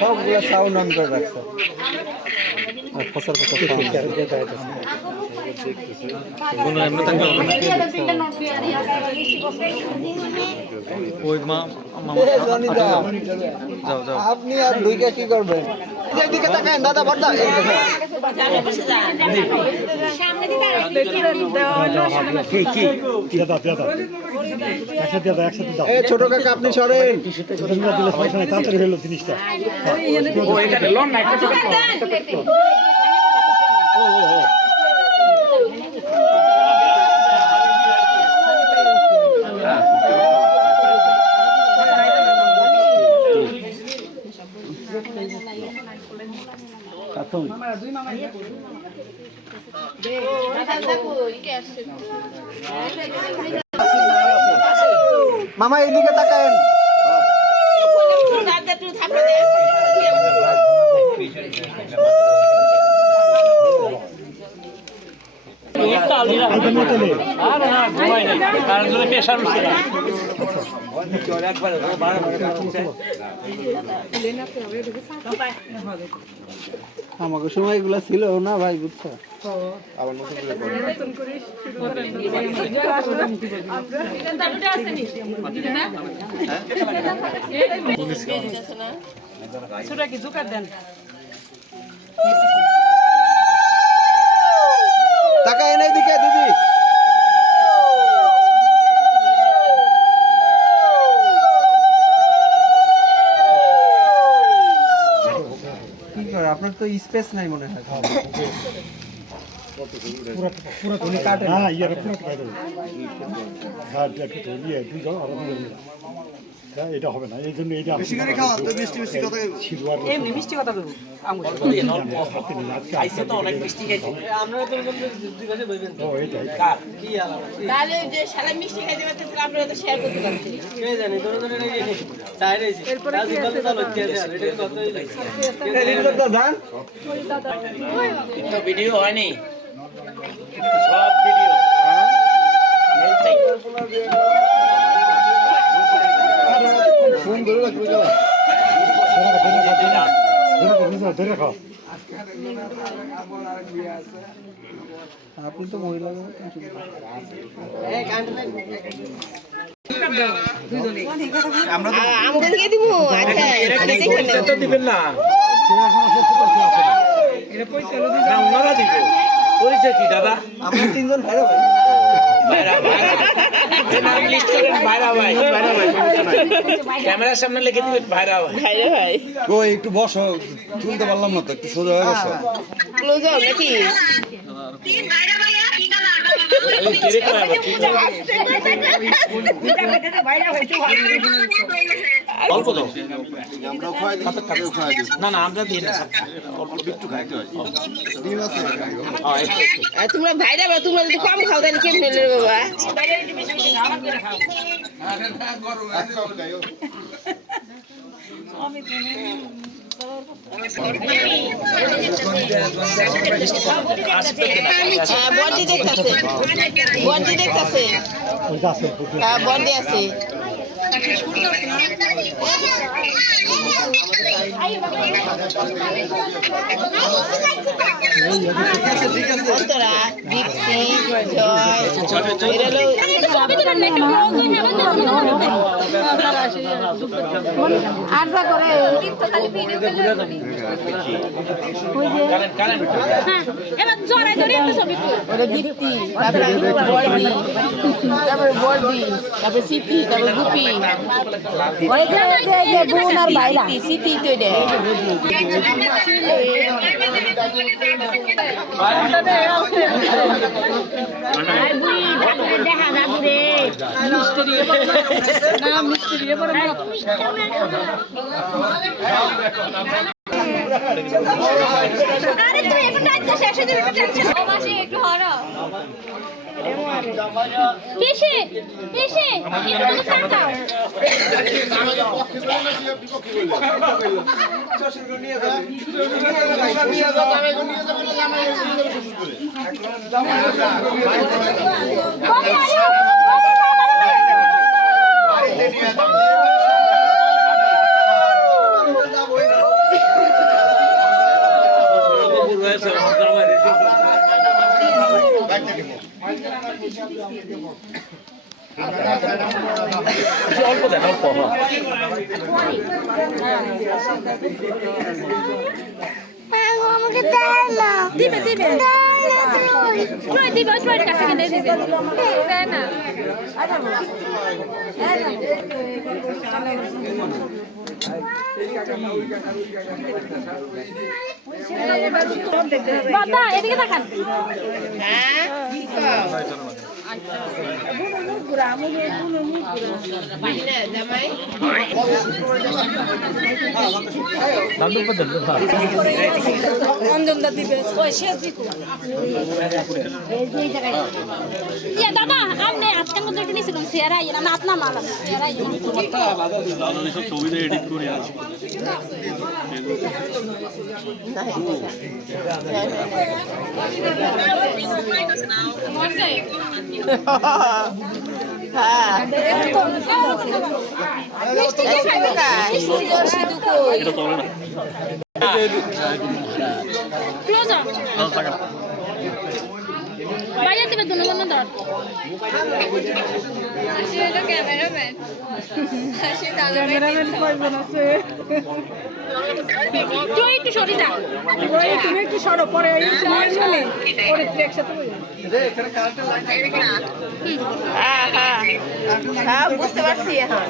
সবগুলো sound on করে রাখছে ফসল আপনি আর দুইটা কি করবেন দিকে তাকান দাদা বড়দা ছোট কাকা আপনি সরেন তাড়াতাড়ি হলো জিনিসটা মামা এদিকে তাকান আমাকে সময় এগুলা ছিল না ভাই বুঝছো আবার নতুন করে টাকা এনে দিকে দিদি আপনার তো স্পেস নাই মনে হয় এটা হবে না এই জন্য এটা মিষ্টি কথা বলবো ভিডিও হয়নি সব ভিডিও আপনি তো মহিলা দিবেন না পরিচয় কি দাদা আমরা তিনজন ভাইরা ভাই ক্যামেরার সামনে লিখে দিবেন ভাইরা ভাই ও একটু বসো তুলতে পারলাম না তো একটু সোজা হয়ে বসো ক্লোজ হও নাকি অল্প দাও আমরা খাই দিই তাতেও খাই দিই না না আমরা দিই না অল্প একটু খাইতে হয় ডিম আছে তোমরা ভাইরা বা তোমরা যদি কম খাও তাহলে কেমনে নেবে বাবা বন্ডি দেখতেছে বন্ডি আছে অন্তরা দীপ্তি দীপ্তি তারপরে বর্দি তারপরে সিটি তারপরে গুপি সিটি তো দেখা যাবো রে আরে তুই এখন শেষ হয়ে যাবে একটু হারা পিসি পিসি একটু তাকাও অল্প দেন অল্প আমাকে দাও না দিবে দিবে তুই দিবে তোর কাছে কিনে দিবে দেয় না বাবা এদিকে তাকান হ্যাঁ কি কও জামাই অঞ্জনদা দিবে ওই শেষ দিকু ইয়া দাদা আমনে আজকের মধ্যে একটু নিছিলাম শেয়ারাই আমরা আপনা মালাম শেয়ারাই সব ছবিতে এডিট করে আছে এটা চলে না ক্লোজ আপ ভাইয়া দিবে দুনো দর আসলে ক্যামেরাম্যান কয়জন আছে তুই একটু সরে যা তুমি একটু সরো পরে শুনে পরে একসাথে হ্যাঁ বুঝতে পারছি এখন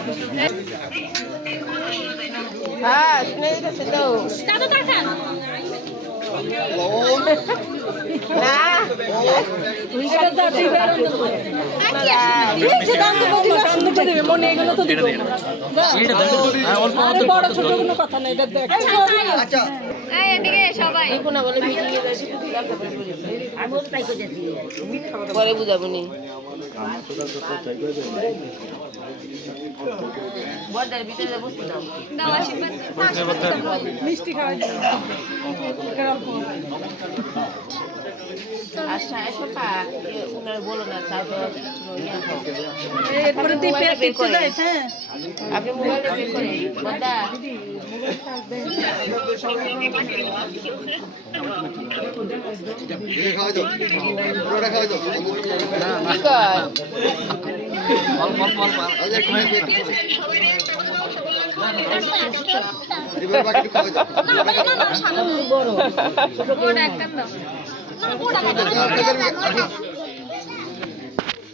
হ্যাঁ শুনে দিতেছে তো দাদু তাকান না পরে বুঝাবো নি বড়দের ভিতরে বসতে দাও মিষ্টি খাওয়া আচ্ছা এসো পা ওনার বলো না চা তো এরপরে তুই পেট টিপতে যাইস হ্যাঁ আপনি মোবাইলটা বের করে বড়দা খাওয়া দাও পুরোটা খাওয়া দাও কি কর বাকি খাওয়া দাও বড় একটা দাও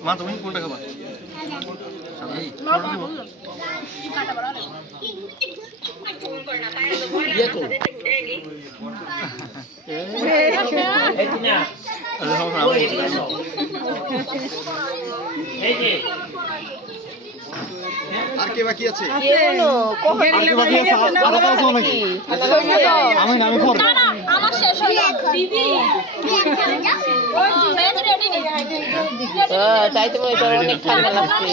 মা তুমি কোনটা খাবা আর কে বাকি আছে আমি নামে পড় না না আমার শেষ হলো দিদি ওই রেডি নেই তাই তো অনেক ঠান্ডা লাগছে